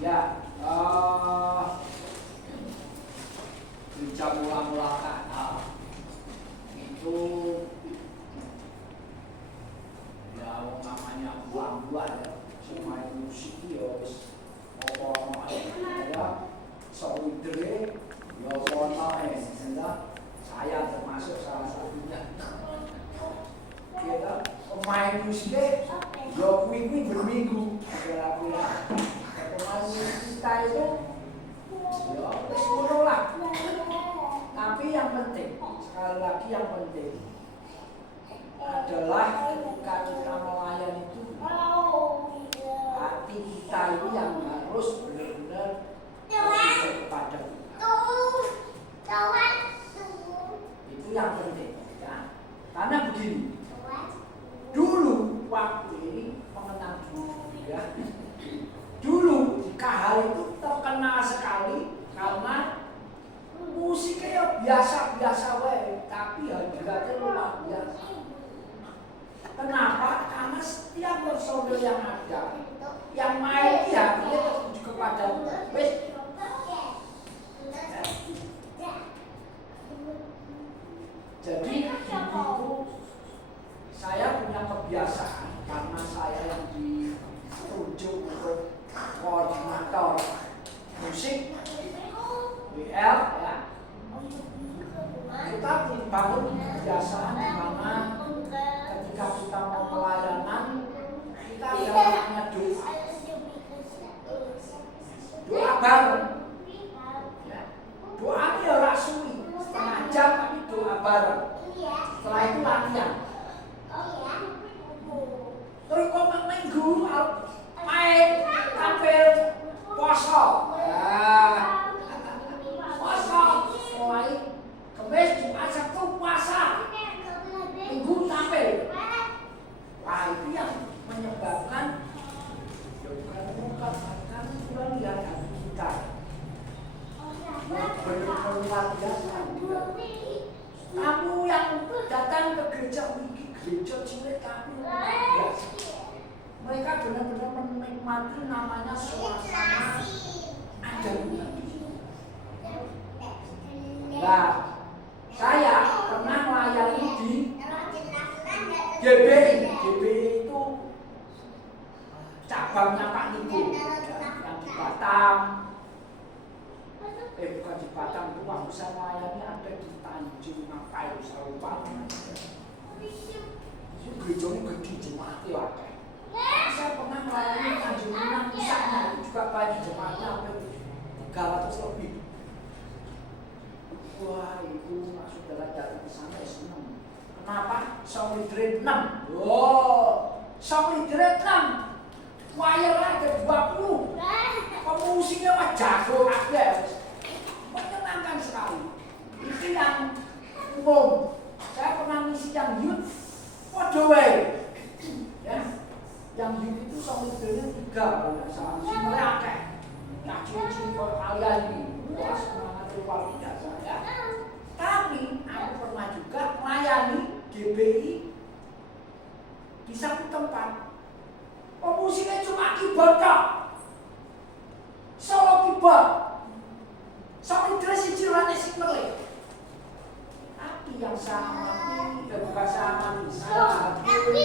Ya, gereja mula-mula Kana itu ya namanya buang-buang ya, semua musik ya apa ya saudara ya apa saya termasuk salah satunya. Kita pemain musiknya ya kuih berminggu kira-kira. Pemain musik kita itu ya sekolah lah. Tapi yang penting, sekali lagi yang penting adalah ketika kita melayani itu hati kita ini yang harus benar-benar berdoa kepada Tuhan. Itu yang penting ya. Karena begini, dulu waktu ini mengenang dulu ya. Dulu di Kahal itu terkenal sekali karena musiknya biasa-biasa wae, tapi hadiratnya luar biasa. Kenapa? Karena setiap personil yang ada, yang main ya dia tertuju kepada wes. Jadi itu saya punya kebiasaan karena saya yang ditunjuk untuk koordinator musik WL ya. Kita bangun kebiasaan di mana ketika kita mau pelayanan kita jalannya doa bareng ya. Doa ini ya rasui setengah jam tapi doa bareng. Setelah itu latihan. Terus kok minggu main tampil poso poso mulai Kamis Jumat Sabtu puasa Minggu tampil. Wah itu yang menyebabkan bukan Tuhan lihat hati kita yang benar-benar luar biasa. Kamu yang datang ke gereja cilik kamu biasa. Mereka benar-benar menikmati namanya suasana ada Nabi. Nah, saya pernah melayani di GBI. GBI itu cabangnya Pak Nibu yang di Batam. Bukan di Batam, itu waktu saya melayani ada di Tanjung Ngapai, saya lupa. Itu gerejanya gede, jemaatnya wakai. Saya pernah melayani Tanjung Pinang Pusatnya, itu juga banyak jemaatnya sampai 300 lebih. Wah itu saudara datang ke sana senang. Kenapa? Song leader 6. Wow, song leader 6. Choir ada 20. Pemusiknya mah jago kabeh. Menyenangkan sekali. Itu yang umum. Saya pernah ngisi yang youth, podo wae. Ya. Yang youth itu song leadernya 3 sama mulai akeh. Ya cici kok kalian ini. Wah semangat luar biasa ya. Tapi aku pernah juga melayani GBI di satu tempat. Pemusiknya cuma keyboard tok. Solo keyboard. Solo dress sijilane sing melek. Tapi yang saya amati dan bukan saya amati, saya amati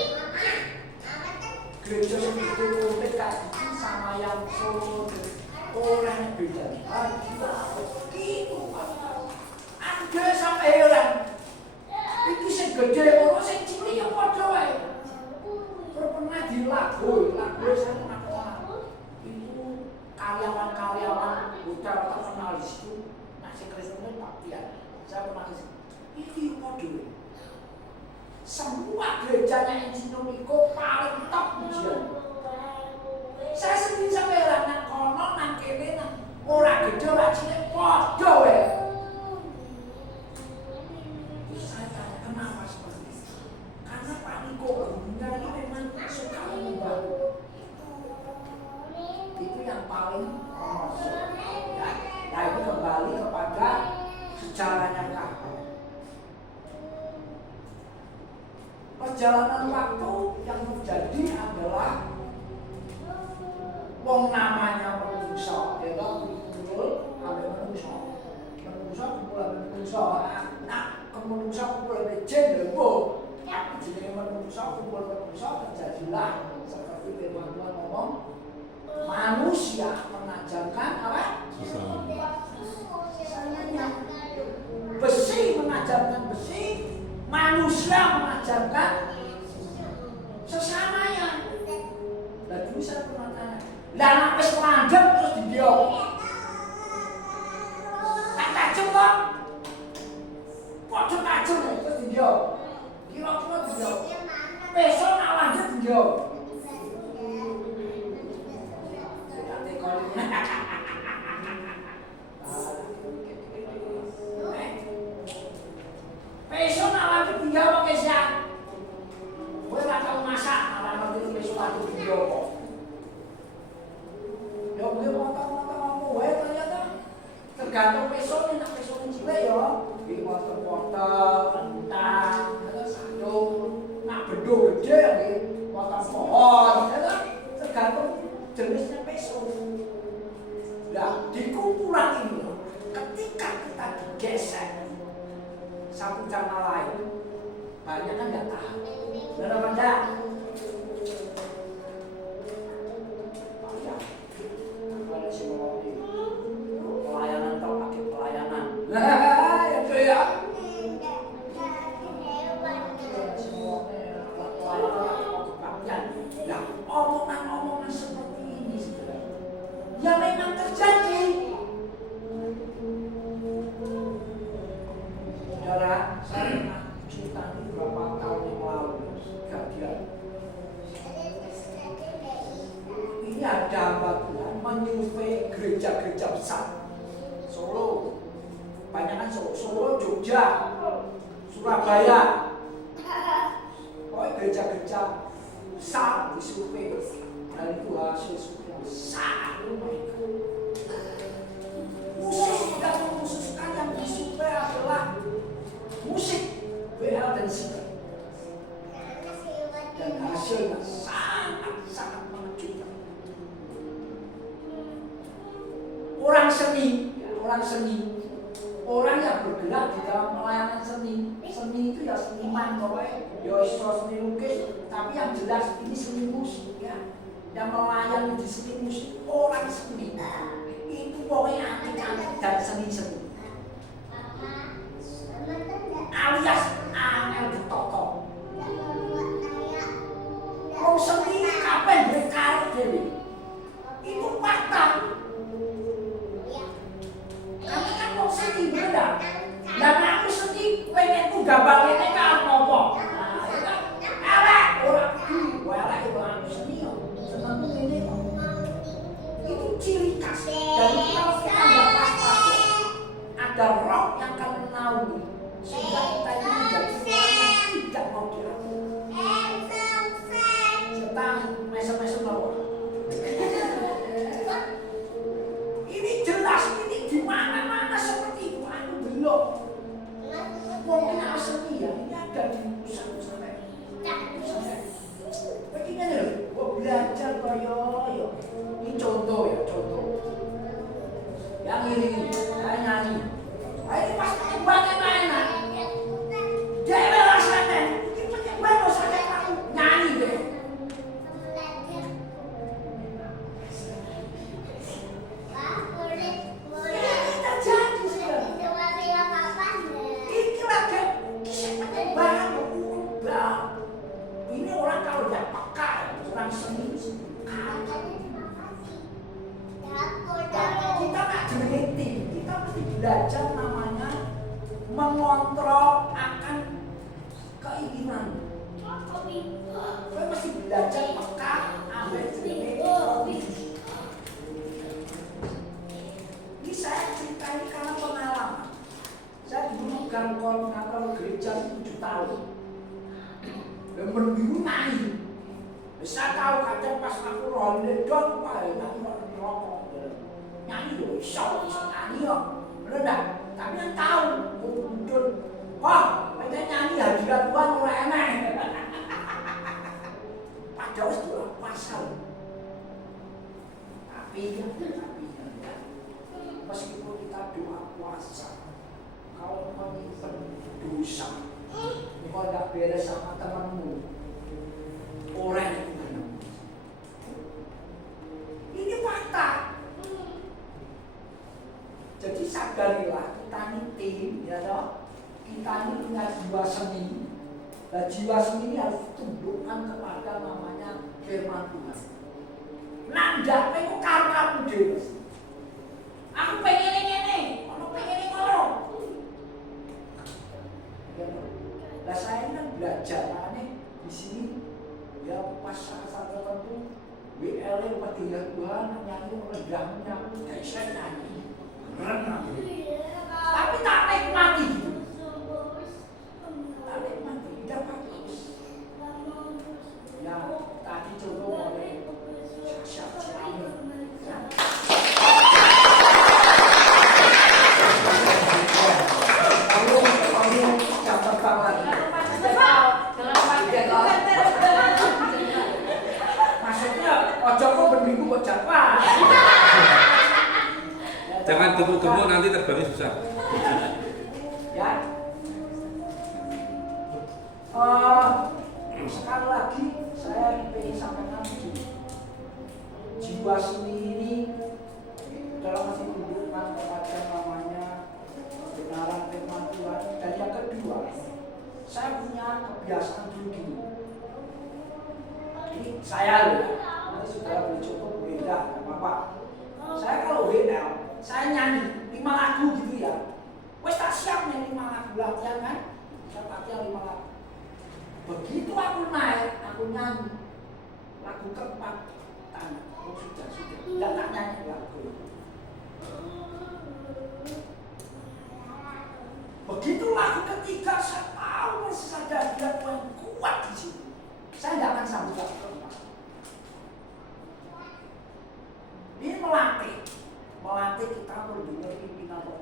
gereja itu dekat sama yang solo orangnya beda. Gitu Pak. Ada sampai heran. Itu sing gede, orang sing cilik ya padha wae. Pernah di lagu saya pernah kenal. Itu karyawan-karyawan hotel terkenal di situ. Nah, si Kristen Pak Tian. Saya pernah ke situ. Itu padha. Semua gerejanya Insinyur Niko paling top pujian. Saya sendiri sampai heran nang kono nang kene nang ora gede ora cilik padha wae. Saya tanya kenapa seperti itu? Karena Pak Niko Bunda ini memang suka mengubah. Itu yang paling masuk. Ya. Nah ini kembali kepada sejarahnya Kahal. Perjalanan waktu yang terjadi adalah wong namanya Petrus menungso, kumpul menungso, terjadilah seperti firman Tuhan ngomong, manusia menajamkan apa? Sesamanya. Besi menajamkan besi, manusia menajamkan sesamanya. Lah dulu saya pernah tanya, lah anak wis landhep terus didiok. Tak tajem kok. Kok tajem terus didiok. Kira-kira didiok. Besok nak lanjut didiok. Besok nak lanjut didiok kok siap. Kowe ora tau masak, ora ngerti besok lanjut didiok kok. Ya gue motor-motor kowe ternyata tergantung besoknya, nak besoknya cilik ya di motor-motor, kentang, sayur, nak beduk gede ya motor pohon, tergantung jenisnya besok. Nah, di kumpulan ini ketika kita digesek satu sama lain, banyak kan nggak tahu. Benar apa enggak? Pelayanan kalau pakai pelayanan, lah itu ya. Nah, omongan-omongan seperti ini, ya memang terjadi. Saudara, saya pernah cerita beberapa tahun yang lalu, kejadian. Ini ada hamba Tuhan menyurvei gereja-gereja besar. Solo, banyak kan Solo, Jogja, Surabaya. Pokoknya gereja-gereja besar disurvei. Dan itu hasil survei yang sangat lumayan. Khusus dan mengkhususkan yang disurvei adalah musik BL dan CD. Dan hasilnya sangat mengejutkan. Orang seni, orang yang bergerak di dalam pelayanan seni itu ya seniman, pokoknya ya iso seni lukis, tapi yang jelas ini seni musik ya. Yang melayani di seni musik, orang seni itu pokoknya antik-antik dan seni-seni. Alias angel ditoto. Wong seni kabeh duwe karep dhewe. Itu fakta. Kami kan wong seni bener. Lah aku seni pengen ku gambar ngene kan apa? Elek ora elek ora seni yo. Seneng ngene kok. Itu ciri khas dari kalau kita enggak pas-pas. Ada roh yang akan menaungi sehingga kita ini menjadi orang yang tidak mau diatur. Setan mesem-mesem lawan. Ini jelas, ini di mana-mana seperti itu. Aku belum. Mungkin ada seni ya, ini ada di pusat-pusat. Begini loh, gua belajar kaya yo. Ini contoh ya, contoh. Yang ini, saya nyanyi. Ini pas buatnya mainan. Dia rasanya, ini pakai buat rasanya kamu nyanyi deh. Ini orang kalau tidak peka, orang seni, kita nggak jeliti, kita mesti belajar namanya mengontrol akan keinginan. Kita mesti belajar peka, ambil jeliti. Ini saya cerita ini karena pengalaman. Saya dulu kan koordinator gereja 7 tahun. Dan berbingung naik. Saya tahu kadang pas aku ronde dong, Pak, nyanyi rokok. Nyanyi dong, bisa nyanyi kok. Bener enggak? Tapi yang tahu, muncul. Wah, pengen nyanyi hadirat Tuhan mulai enak. Padahal itu pasal. Tapi meskipun kita doa puasa, kalau menyimpan dosa, Kalau nggak beres sama temanmu, orang itu benar. Ini fakta. Jadi sadarilah kita ini tim, ya toh. Kita ini punya jiwa seni. Dan jiwa seni ini harus tundukkan kepada namanya firman Tuhan. Nanda, aku karena dewe. Aku pengen ini, aku pengen ini ngono. Nah saya ini kan belajar, makanya di sini ya pas saat tertentu WL umat tinggal Tuhan nyanyi rendahnya, kayak saya nyanyi rendah. Tapi tak nikmati gitu. Tak nikmati, tidak bagus. Ya tadi contoh oleh siap Ciamin. Kamu catat tangan. Maksudnya ojo kok berminggu kok jatah. Jangan gemuk-gemuk nanti terbangnya susah. Ya. Sekali lagi saya ingin sampaikan jiwa seni ini dalam masih tunjukkan kepada namanya kebenaran firman Tuhan. Dan yang kedua, saya punya kebiasaan dulu. Ini saya loh, nanti saudara boleh cukup beda, nggak apa-apa. Saya kalau WL, saya nyanyi 5 lagu gitu ya. Wes tak siap nyanyi 5 lagu latihan kan? Saya latihan 5 lagu. Begitu aku naik, aku nyanyi lagu keempat, tanya, oh sudah, tidak tak nyanyi lagu. Begitu lagu ketiga, saya tahu masih ada dia yang kuat di situ. Saya tidak akan sambut lagu keempat. Ini melatih kita mendengar pimpinan Roh.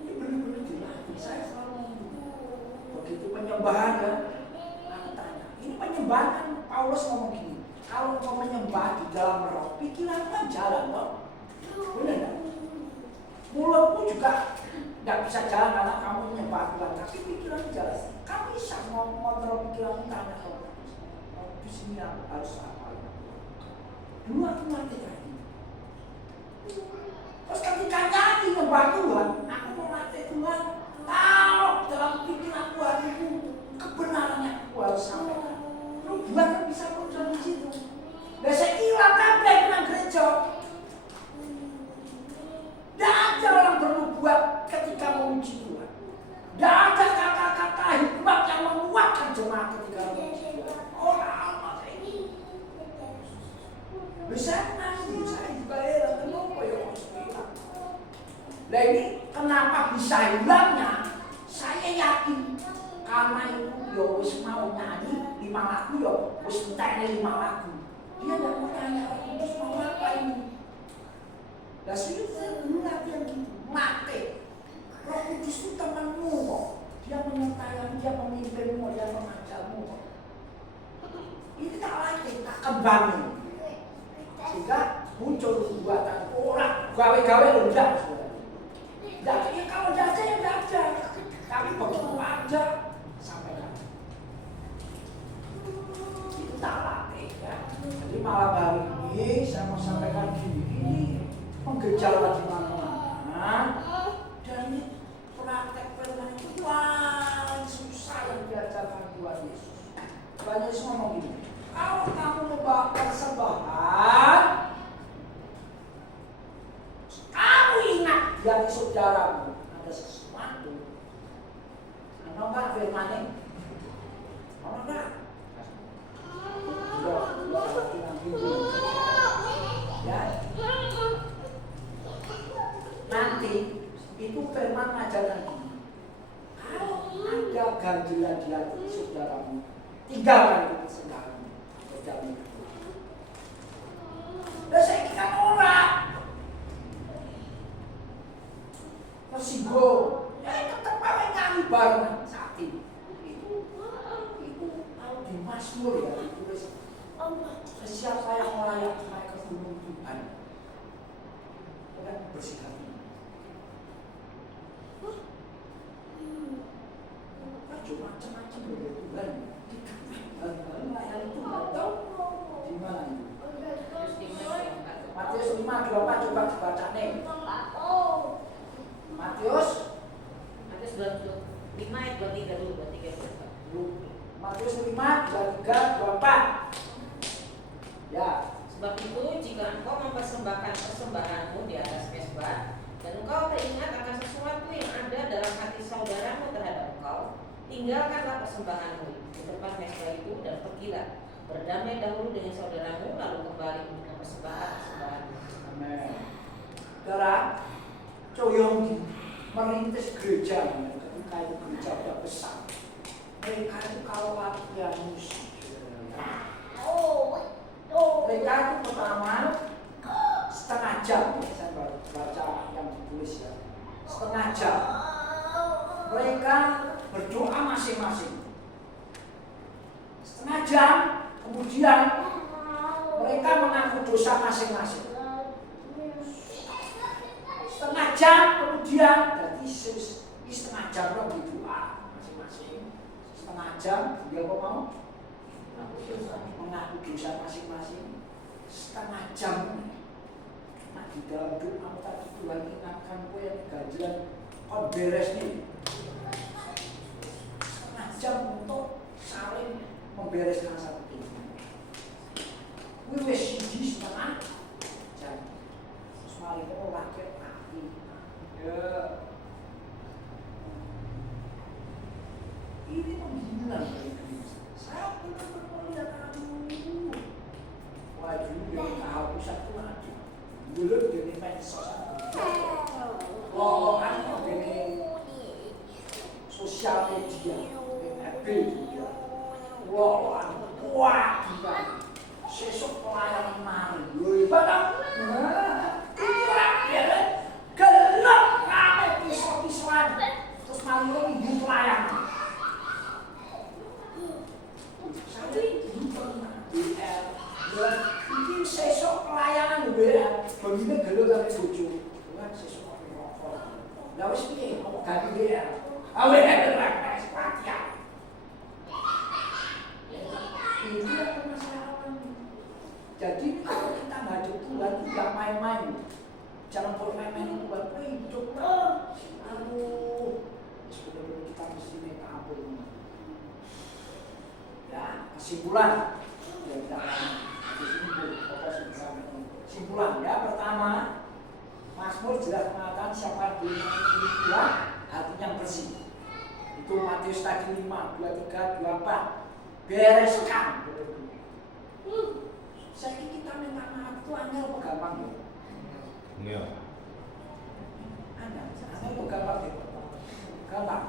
Ini benar-benar dilatih. Saya selalu begitu penyembahan ya. Aku tanya, ini penyembahan kan Paulus ngomong gini. Kalau mau menyembah di dalam roh, pikiran kan jalan loh. Benar nggak? Mulutmu juga nggak bisa jalan karena kamu menyembah Tuhan, tapi pikiran jalan. Kamu bisa mengontrol pikiranmu tanya kalau di sini aku harus apa? Dulu aku mati lagi. Terus ketika nyanyi nyembah Tuhan, aku mau mati Tuhan. Kalau dalam pikiran hatiku kebenarannya aku harus sampaikan. Lu buat kan bisa kontrol di situ. Dan saya kira kabeh nang gereja. Tidak ada orang bernubuat ketika memuji Tuhan. Tidak ada kata-kata hikmat yang menguatkan jemaat ketika memuji Tuhan. Orang ini bisa nanti saya juga heran kenapa ya hilang. Nah ini kenapa bisa hilangnya? Saya yakin karena itu ya wis mau nyanyi 5 lagu ya wis entekne 5 lagu. Dia tidak mau tanya terus mau apa ini? Nah saya dulu latihan gitu, mati. Roh Kudus itu temanmu kok. Dia menyertai, dia memimpinmu, dia mengajarmu kok. Ini tak latih, tak kembangin. Sehingga muncul buatan orang gawe-gawe lo enggak. Enggak, ya kalau enggak aja ya enggak aja. Tapi begitu aja sampai nanti. Itu tak latih ya. Jadi malam hari ini saya mau sampaikan gini, ini menggejala di mana-mana. Dan ini praktek firman itu paling susah yang diajarkan Tuhan Yesus. Tuhan Yesus ngomong gini, kalau kamu membawa persembahan, kamu ingat di hati saudaramu ada sesuatu. Ada nggak firman-nya? Ada nggak? Ya. Nanti itu firman ngajarkan gini. Kalau ada ganjilan di hati saudaramu, tinggalkan itu sekarang. Terjamin. Dan saya kira orang Persigo, ya tetap pakai nyanyi bareng saat itu. Kalau di Mazmur ya ditulis, siapa yang layak naik ke gunung Tuhan? Bersih hati. 5:24 coba dibaca nih. Matius 5 ayat 23 dulu, 23. Matius 5, 23, 24. Ya. Sebab itu jika engkau mempersembahkan persembahanmu di atas mezbah dan engkau teringat akan sesuatu yang ada dalam hati saudaramu terhadap engkau, tinggalkanlah persembahanmu di tempat mezbah itu dan pergilah berdamai dahulu dengan saudaramu lalu kembali mempersembahkan. Amin. Saudara, Coyong merintis gereja ketika itu gereja udah besar. Mereka itu kalau latihan musik, mereka itu pertama setengah jam, saya baca yang ditulis ya, setengah jam. Mereka berdoa masing-masing. Setengah jam, kemudian mereka mengaku dosa masing-masing. Setengah jam kemudian, berarti setengah jam dong berdoa masing-masing. Setengah jam, dia kok mau? Mengaku dosa masing-masing. Setengah jam. Nah di dalam doa tadi Tuhan ingatkan kau yang ganjalan kau beres nih. Setengah jam untuk saling membereskan satu ini. Wis siji setengah jam. Terus mari kau rakyat hati. Ya. Ini menghina dari Kristus. Saya benar-benar melihat aduh. Wajib dari kehabisan Tuhan aja. Belum dari medsos. Lowongan dari sosial media, FB juga. Lowongan kuat juga. Sesuk pelayanan mari. Loh, padahal ini rakyat gelap rame pisau-pisauan. Terus malu ibu pelayanan. Ini sesok pelayanan BR, begini gelo kami bojo. Tuhan sesok kami rokok. Lah wis piye kok ganti BR? Awe rak sepatian. Ini permasalahan. Jadi kalau kita ngadep Tuhan tidak main-main. Jangan boleh main-main Tuhan. Hidup aduh. Sebenarnya kita mesti minta ampun. Ya, kesimpulan. Ya, kita kesimpulan ya, pertama Mazmur jelas mengatakan siapa yang Tuhan hatinya bersih. Itu Matius tadi 5, 23, 24. Bereskan. Saya kita minta maaf itu angel apa gampang ya? Iya. Angel apa gampang ya? Gampang.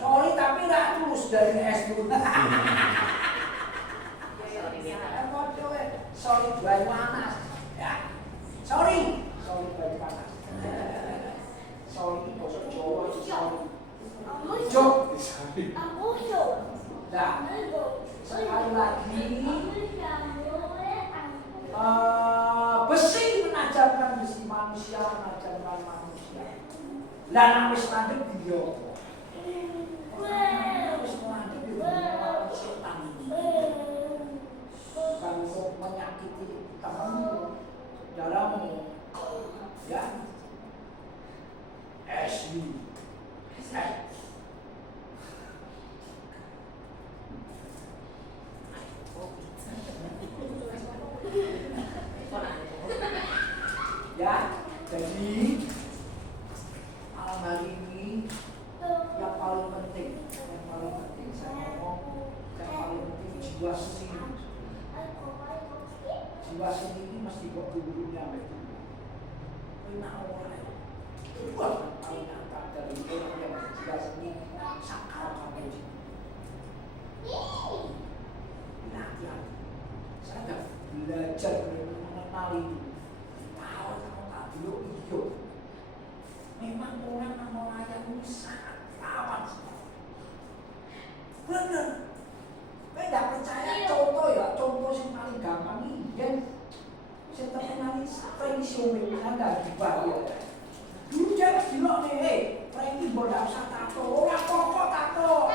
Sorry tapi tidak tulus dari S dulu. Sorry bayi panas. Ya. Sorry bayi panas. Sorry bahasa Jawa sorry. Jok. Nah, sekali lagi besi menajamkan besi, manusia menajamkan manusia. Lah wis mandek dia. Harus melanjut di dunia setan ini. Bukan untuk menyakiti temanmu, saudaramu, ya. SB. Ya, jadi malam hari ini yang paling penting saya ngomong, yang paling penting jiwa seni. Jiwa seni ini mesti kok dulunya betul. Enak orang itu paling atas dari orang yang jiwa seni sakral sampai sini. Hati-hati. Saya sudah belajar mengenali tahu tak dulu iyo. Memang orang yang melayani ini sangat rawan sekali. Benar. Saya tidak percaya contoh ya, contoh yang paling gampang ini kan saya terkenal tradisional Anda di Bali. Dulu jangan bilang nih, Franky boleh usah tato, orang pokok tato,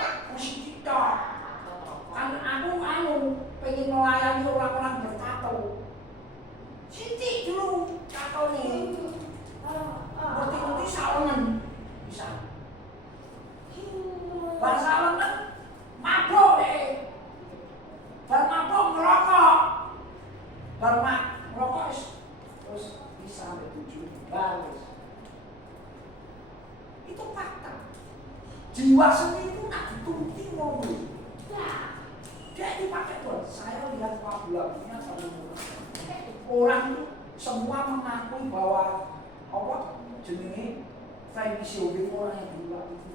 jiwa seni itu nak dituruti ngomong. Dia dipakai tuh. Saya lihat lagu-lagunya orang itu semua mengakui bahwa apa jenenge tradisi hobi orang yang dulu itu.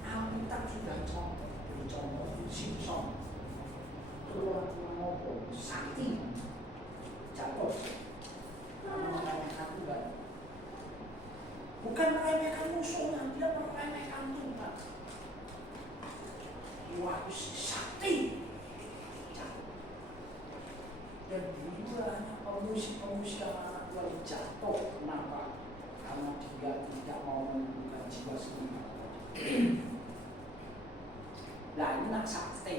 Alkitab sudah contoh Simpson. Orang ngomong sakti jatuh. Meremehkan Tuhan. Bukan meremehkan musuhnya, dia meremehkan Tuhan. Wah, sakti. Dan dia pemusik yang anak Tuhan jatuh. Kenapa? Karena dia tidak mau membuka jiwa sendiri. Nah ini nak sakti.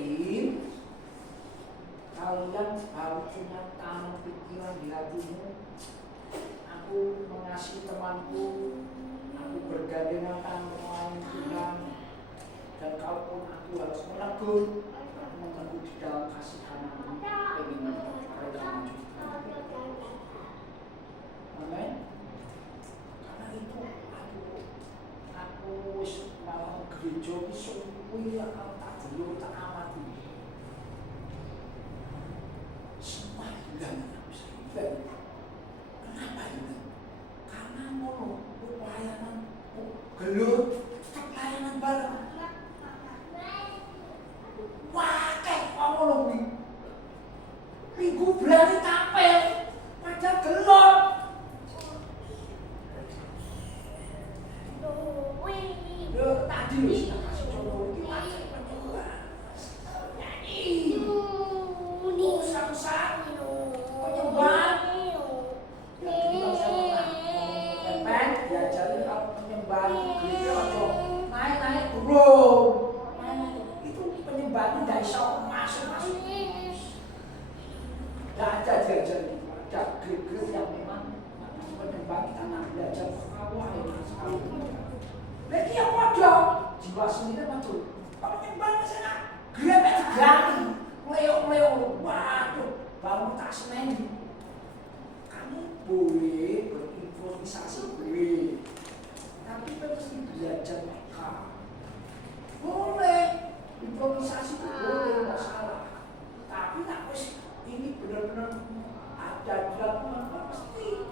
Kalian harus punya tanam pikiran di hatimu. Aku mengasihi temanku, aku bergandengan tangan melayani Tuhan, dan kalaupun aku harus menegur, aku menegur di dalam kasih anakku, ingin mereka maju. Amin. Karena itu aku malah gereja ini akan tak dulu tak amati. Semua hilang yang bisa hilang. Kenapa hilang? Karena mau pelayanan gelut, pelayanan bareng. Wah, kayak ngomong minggu berani kapel, padahal gelut. Tadi lu sudah kasih contoh gimana nyanyi, usah-usah penyembah. Dulu saya pernah diajarin kalau penyembah gitu aja naik turun. Itu penyembah itu tidak bisa masuk. Tidak ada diajarin, ada grup yang memang penyembah kita nak belajar awal sekali. Lagi yang wadah jiwa sendiri macam kalau penyembahnya sana grepet diganti leo waduh bangun tak semeni. Kamu boleh berimprovisasi boleh, tapi mesti belajar mereka. Boleh improvisasi boleh nggak salah, tapi nak wis ini benar-benar ada dilakukan pasti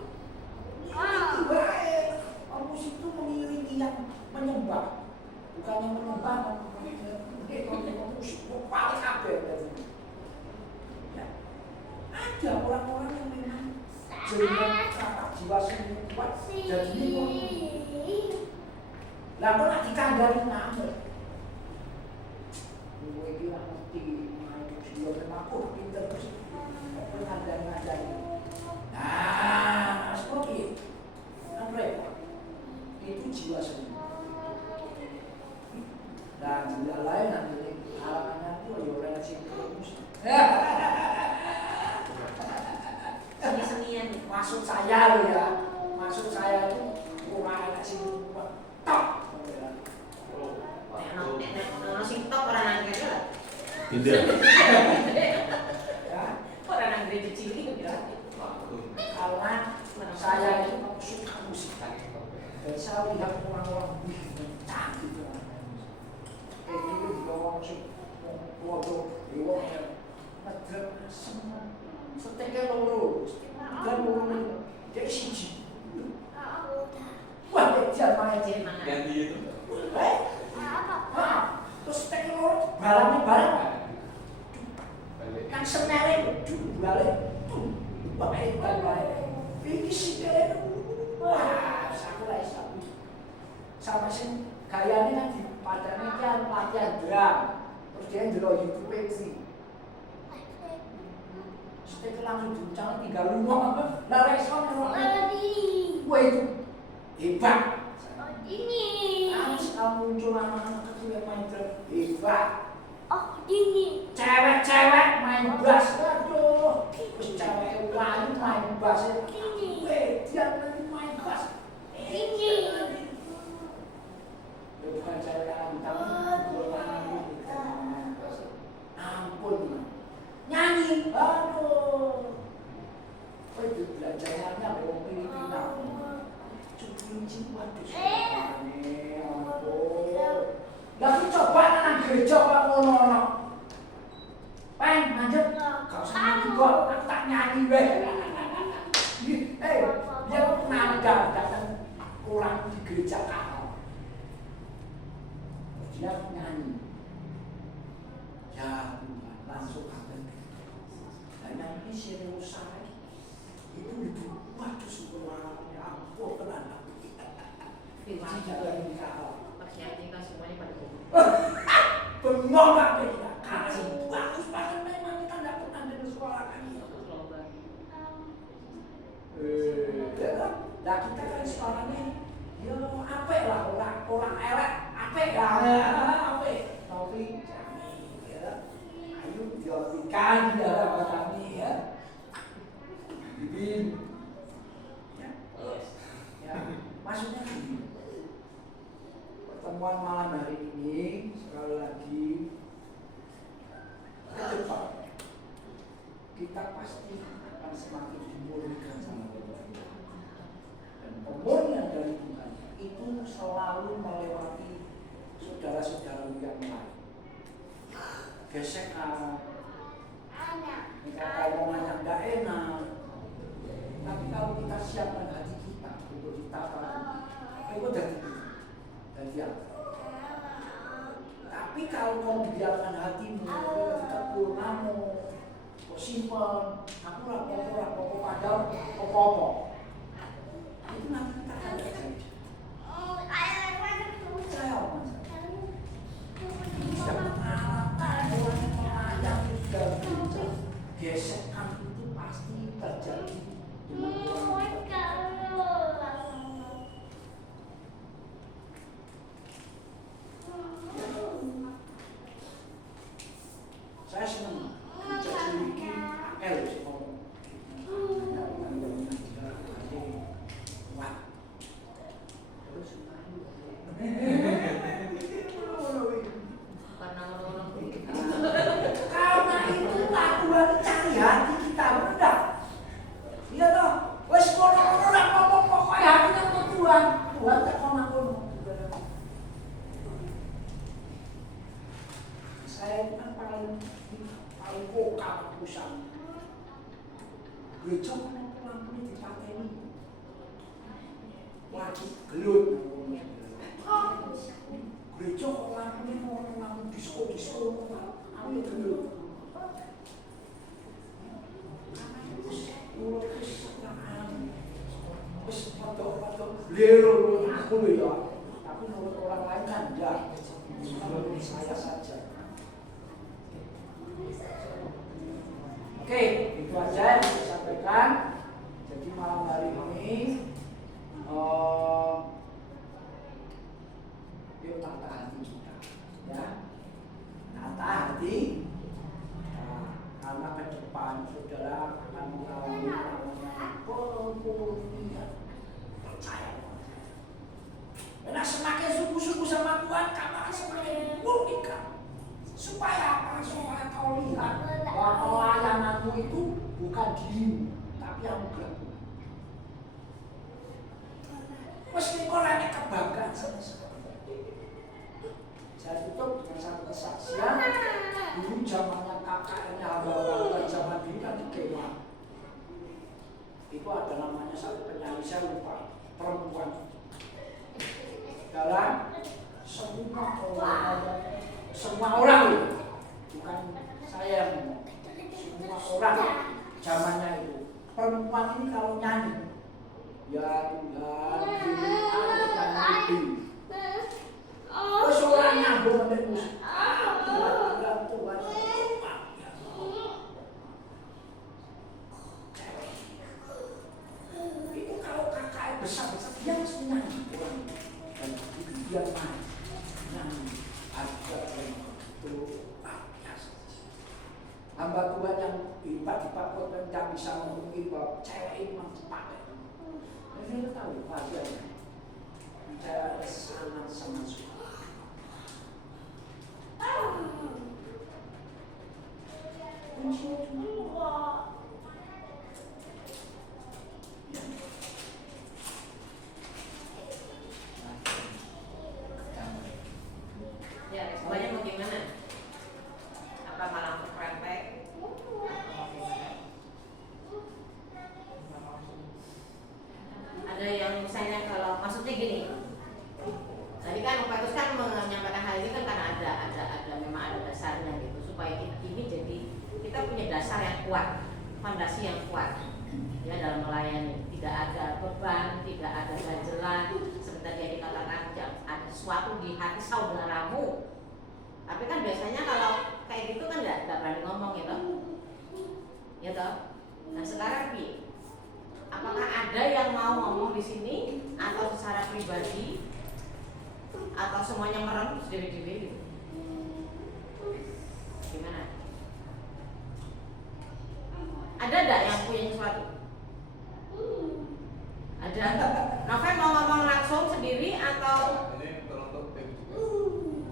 ini baik. Musik itu mengiringi yang menyembah, bukan yang menyembah. Kalau musik paling kabel dari ada orang-orang yang memang jaringan kakak jiwa seni kuat jadi ini. Lah kok nak dikandani ngamuk. Gue kira ngerti main jiwa aku pinter terus kok ngandani. Nah, seperti kan repot. Itu jiwa seni. Dan jiwa lain nanti halangannya itu orang sinkronis. Seni-senian. Maksud saya loh ya, maksud saya itu orang anak sini top. Sing top orang nangkep lah. Tidak. Ya, Orang nangkep cilik ya. karena saya itu suka musik. Dan saya lihat orang-orang canggih itu. Itu juga orang suka waduh, ngedrep semua. Seteknya loro, dan loro dia siji. Wah, dia main Ganti itu. Terus seteknya loro, barangnya kan senere balik tuh, pakai balik. Ini sih dia wah, sakulah saku. Sama sih gayanya kan di padane kan latihan drum. Terus dia ndelok YouTube sih. Setelah langsung diuncang 3 rumah. Lah respon wah itu hebat. Ini. Harus muncul anak-anak kecil yang main drum hebat. Oh, ini. Cewek-cewek main bass, aduh. Terus cewek wangi main bass. Dia main bass. Ini. Bukan cewek yang ampun. Nyanyi, aduh. Itu belajarnya orang Filipina. Lagi coba nang gereja kok ngono. Peng, lanjut. Gak usah nyanyi kok, aku tak nyanyi weh. Dia nangga datang pulang di gereja kapal. Dia nyanyi. Ya Tuhan, langsung akan. Dan nyanyi serius saya. Itu waduh subhanallah, ya ampun tenang. Firman juga pas nyanyi kan semuanya pada bengong. Bengong gak kita? Kasih bagus banget memang kita gak pernah dari sekolah kami. Nah kita kan sekolahnya ya apik lah, orang elek apik ya, apik. Taufik Jami ya. Ayo diartikan ya sama kami ya. Bibin. Ya. Ya, maksudnya gini. Pertemuan malam hari ini sekali lagi ke depan kita pasti akan semakin dimurnikan sama Tuhan. Dan pemurnian dari Tuhan itu selalu melewati saudara-saudara yang lain. Gesekan, kita omongan yang gak enak. Tapi kalau kita siapkan hati kita untuk ditata, itu dari dia. Tapi kalau kau dibiarkan hatimu, ditegur kamu, kau simpan, aku lapor padahal apa-apa. Itu nanti kita akan terjadi. Percaya mas. Sudah mengalahkan orang yang sudah berbicara. Gesekan itu pasti terjadi. Saya senang menjadi bikin AL ngomong. Wah. Terus Karena orang-orang begitu. karena itulah Tuhan cari hati kita, benar. Iya toh. Wes kono-kono lah ngomong pokoknya hatinya untuk Tuhan. Tuhan tak kono-kono. Saya itu kan paling vokal pusat. Gereja kenapa lampunya dipateni? Wajib gelut. Gereja kok lampunya mau lampu disco. Aku ya gelut. Wis padha lero aku lho ya. Tapi menurut orang lain kan enggak. Menurut saya saja. Oke, itu aja yang saya sampaikan. Jadi malam hari ini yuk tata hati kita, ya, tata hati. Karena ke depan saudara akan mengalami namanya pemurnian. Percaya. Karena semakin sungguh-sungguh sama Tuhan, kamu akan semakin dimurnikan. Supaya apa? Supaya kau lihat bahwa pelayananmu itu bukan dirimu, tapi anugerah Tuhan. Mesti kau layak kebanggaan sama sekali. Saya tutup dengan satu kesaksian. Dulu zamannya kakaknya hamba-hamba zaman dulu kan di kemah. Itu ada namanya satu penyanyi, saya lupa, perempuan. Dalam semua orang itu, bukan saya yang ngomong, semua orang zamannya itu. Perempuan ini kalau nyanyi, ya Tuhan, nyanyi. Terus orang nyambung sampai musik. Tuhan. Itu kalau kakak besar-besar, dia mesti nyanyi. Dan itu dia main. Nyanyi. Ada itu biasa. Hamba Tuhan yang hebat di Papua dan tidak bisa ngomongin bahwa cewek ini memang cepat. Dan dia tahu wajahnya. Cewek sangat suka. sesuatu di hati saudaramu. Tapi kan biasanya kalau kayak gitu kan nggak berani ngomong ya toh. Nah sekarang Pi, apakah ada yang mau ngomong di sini atau secara pribadi atau semuanya merem sendiri-sendiri gitu? Gimana? Ada enggak yang punya sesuatu? Ada. Novel mau ngomong langsung sendiri atau? Ini teruntuk tim juga.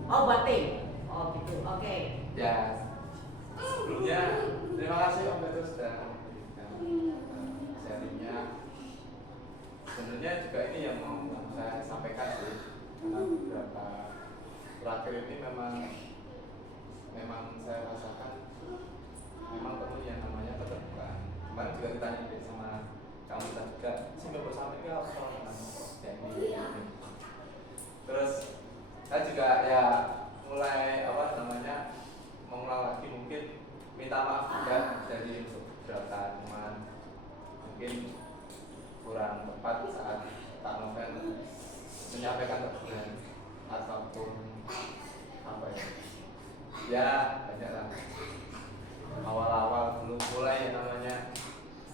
Oh buat tim. Oh gitu. Oke. Ya, sebelumnya terima kasih Om Beto sudah memberikan sharingnya. Sebenarnya juga ini yang mau saya sampaikan sih, karena beberapa terakhir ini memang saya rasakan memang perlu yang namanya keterbukaan. Kemarin juga ditanya sama kamu juga, sih baru sampai ke apa terus saya juga ya mulai mengulang lagi, mungkin minta maaf juga dari beberapa teman, mungkin kurang tepat saat Kak Novel menyampaikan teguran ataupun apa ya banyak lah. Awal-awal belum mulai yang namanya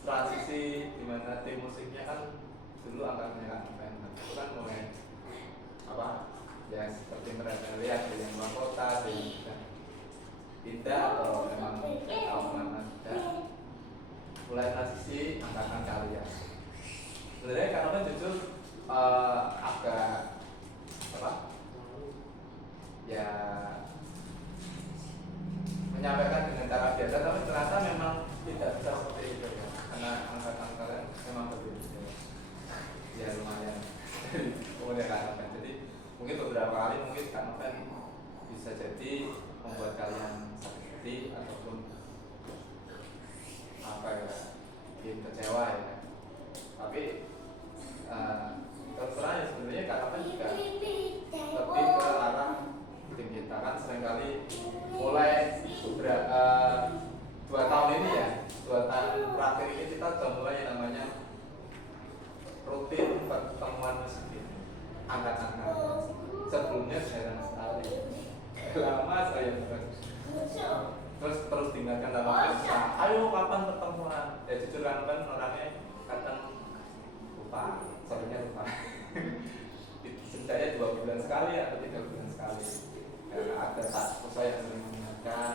transisi, dimana tim musiknya kan dulu angkatnya Kak Novel, itu kan mulai ya seperti mereka lihat dari yang luar kota, dari pindah atau memang tahu mana sudah mulai transisi angkatan kalian. Sebenarnya Kak Novel jujur agak ya menyampaikan dengan cara biasa, tapi ternyata memang tidak bisa seperti itu ya, karena angkatan kalian memang berbeda ya lumayan kemudian Kak Novel. Jadi mungkin beberapa kali mungkin Kak Novel bisa jadi membuat kalian sakit hati ataupun bikin kecewa ya. Tapi terus terang ya sebenarnya Kak Novel juga lebih ke arah tim kita kan seringkali mulai 2 tahun ini ya, 2 tahun terakhir ini kita sudah mulai yang namanya rutin pertemuan musik angkat-angkat. Sebelumnya jarang sekali, lama saya terus tinggalkan dalam kita. Ayo kapan pertemuan? Ya jujur kan orangnya kadang lupa, seringnya lupa. Setidaknya 2 bulan sekali atau 3 bulan sekali. Karena ada satu saya yang sering mengingatkan,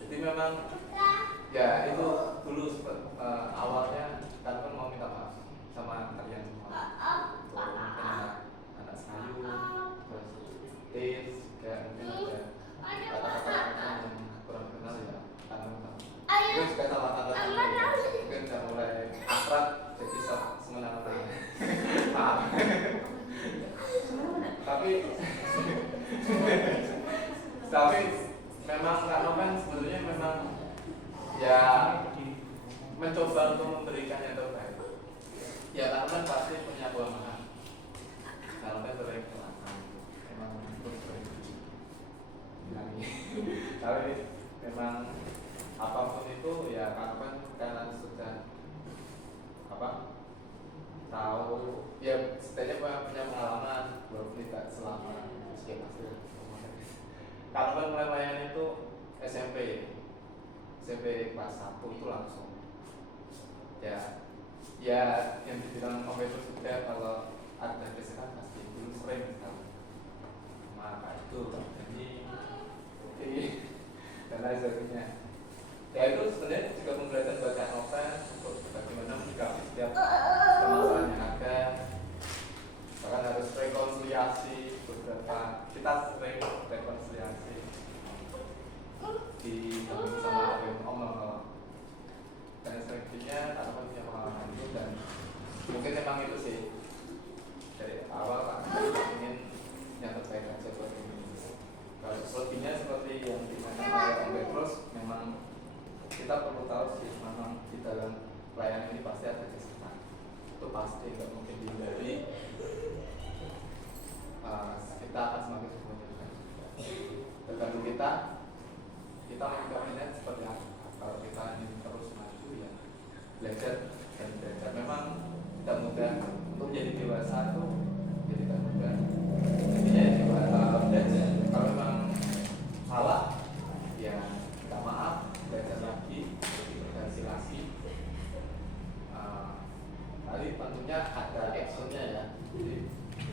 jadi memang ya itu dulu awalnya kan mau minta maaf sama kalian semua. Anak sayur, terus tis, kayak mungkin ada kata-kata yang kurang kenal ya, terus juga sama tante mungkin udah mulai akrab, jadi semena-mena. Maaf. tapi memang Kak Novel sebenarnya memang ya mencoba untuk memberikan yang terbaik. Ya Kak Novel pasti punya buah maaf. Kak Novel sering kelihatan memang terus berhenti. Tapi memang apapun itu ya Kak Novel karena sudah tahu ya setidaknya punya pengalaman walaupun tidak selama sekian hasil. Kalau kan mulai melayani itu SMP kelas 1 itu langsung ya yang dibilang Om itu sudah kalau ada gesekan pasti dulu sering sekali maka itu jadi dan lain sebagainya. Ya itu sebenarnya juga pembelajaran buat Kak Novel untuk bagaimana menyikapi setiap permasalahan yang ada. Bahkan harus rekonsiliasi beberapa, kita sering rekonsiliasi di sama Om dan seringnya Kak Novel punya pengalaman itu dan mungkin memang itu sih dari awal Kak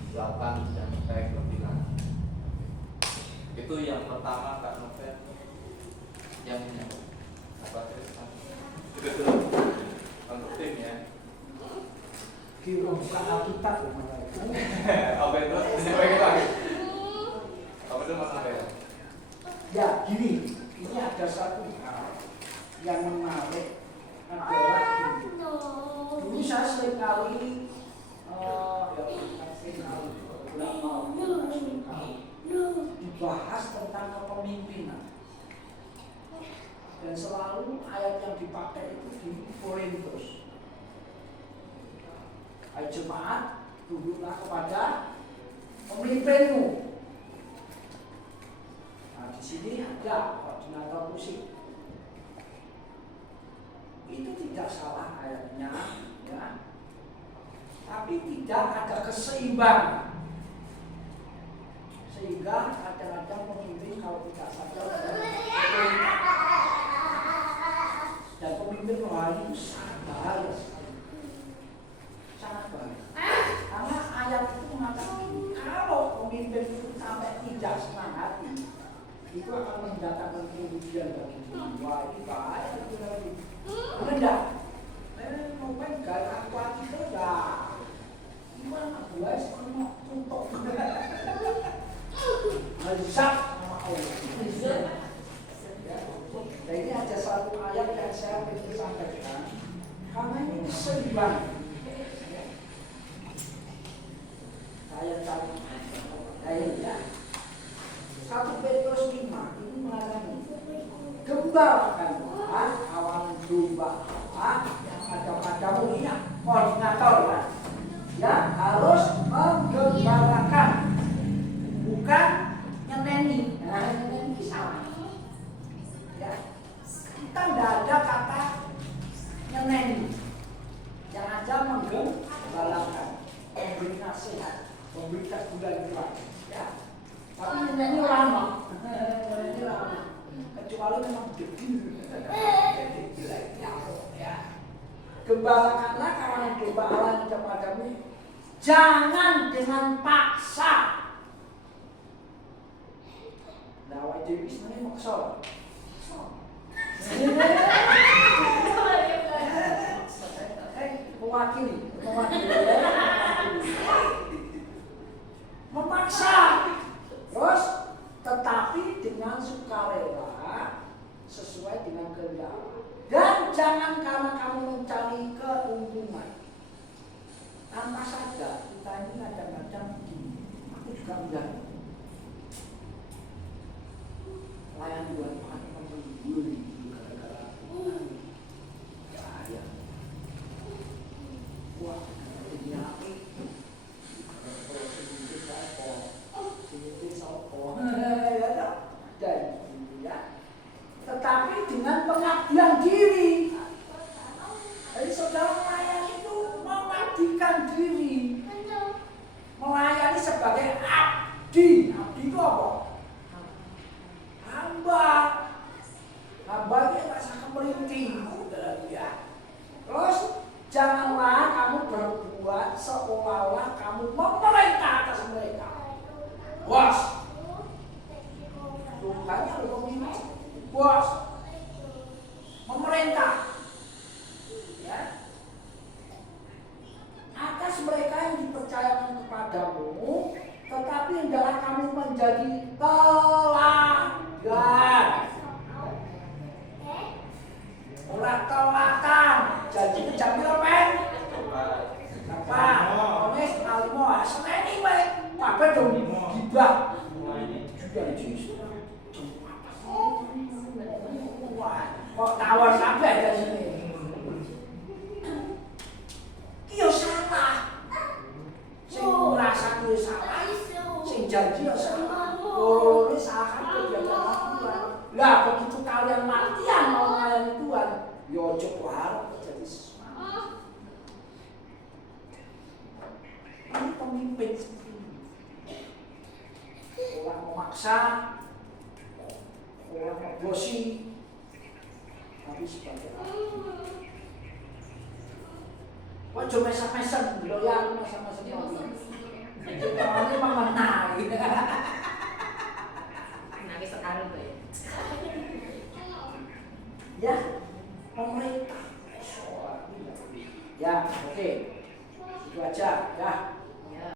melakukan yang baik lebih lagi. Itu yang pertama Kak Novel. Yang ini apa terus? Itu dulu untuk tim ya. Kira buka Alkitab loh malah. Apa itu? Menyampaikan lagi. Apa itu Mas Novel? Ya gini, ini ada satu hal yang menarik adalah gini. Dulu saya sering kali dibahas tentang kepemimpinan, dan selalu ayat yang dipakai itu di Korintus. Hai jemaat, tunduklah kepada pemimpinmu. Nah, di sini ada koordinator musik. Itu tidak salah ayatnya, ya. Tapi tidak ada keseimbangan. Sehingga kadang-kadang pemimpin kalau tidak sadar dan pemimpin rohani itu sangat bahaya sekali. Sangat bahaya. Karena ayat itu mengatakan kalau pemimpin itu sampai tidak senang hati, itu akan mendatangkan kerugian bagi jiwa. Ini bahaya itu lagi. Rendah. Mungkin gaya akuat itu ya. Gimana gue sama tutup. Melizat sama Allah. Nah ini ada satu ayat yang saya ingin sampaikan. Karena ini seimbang. Saya cari ayat ya. 1 Petrus 5 ini mengatakan gembalakanlah kawan domba yang ada padamu, ini koordinator ya. Ya harus menggembalakan, bukan nyeneni. Nah, nyeneni salah. Ya, kita tidak ada kata nyeneni. Yang ada menggembalakan, memberi nasihat, memberi teguran. Ya, tapi nyeneni lama. Nyeneni lama. Kecuali memang debil. Ya. Gembalakanlah kawan domba Allah yang kepadamu, jangan dengan paksa. Nah, wajib istilahnya maksa. Mewakili. Memaksa. Terus, tetapi dengan sukarela sesuai dengan kehendak. Dan jangan karena kamu mencari keuntungan. Tanpa sadar kita ini kadang-kadang begini. Aku juga menjadi layan Tuhan akan membeli gara-gara ya. Wah, ini api. Tetapi dengan pengabdian diri. Jadi saudara melayani itu mengabdikan diri, melayani sebagai abdi. Abdi itu apa? Hamba. Hamba itu rasa kemerintih, ya. Terus janganlah kamu berbuat seolah-olah kamu memerintah atas mereka. Bos. Tuhannya pemimpin. Bos. Memerintah. Ya. Atas mereka yang dipercayakan kepadamu, tetapi hendaklah kamu menjadi teladan. Orang teladan. Jadi kejamin apa? Apa? Ones alimo. Seneni wae. Apa dong? Gibah. Kok tawar sampai ke sini? Iyo salah. Sing merasa kuwi salah. Sing janji ya salah. Loro ini salah kabeh Tuhan. Lah begitu kalian latihan mau melayani Tuhan, ya ojo harap jadi semangat. Ini pemimpin seperti ini. Orang memaksa, orang mengbosi, tapi sebagai ojo mesa-mesan, loyal mesa-mesan. Jadi orang ini memenang. Nangis sekarang tuh ya.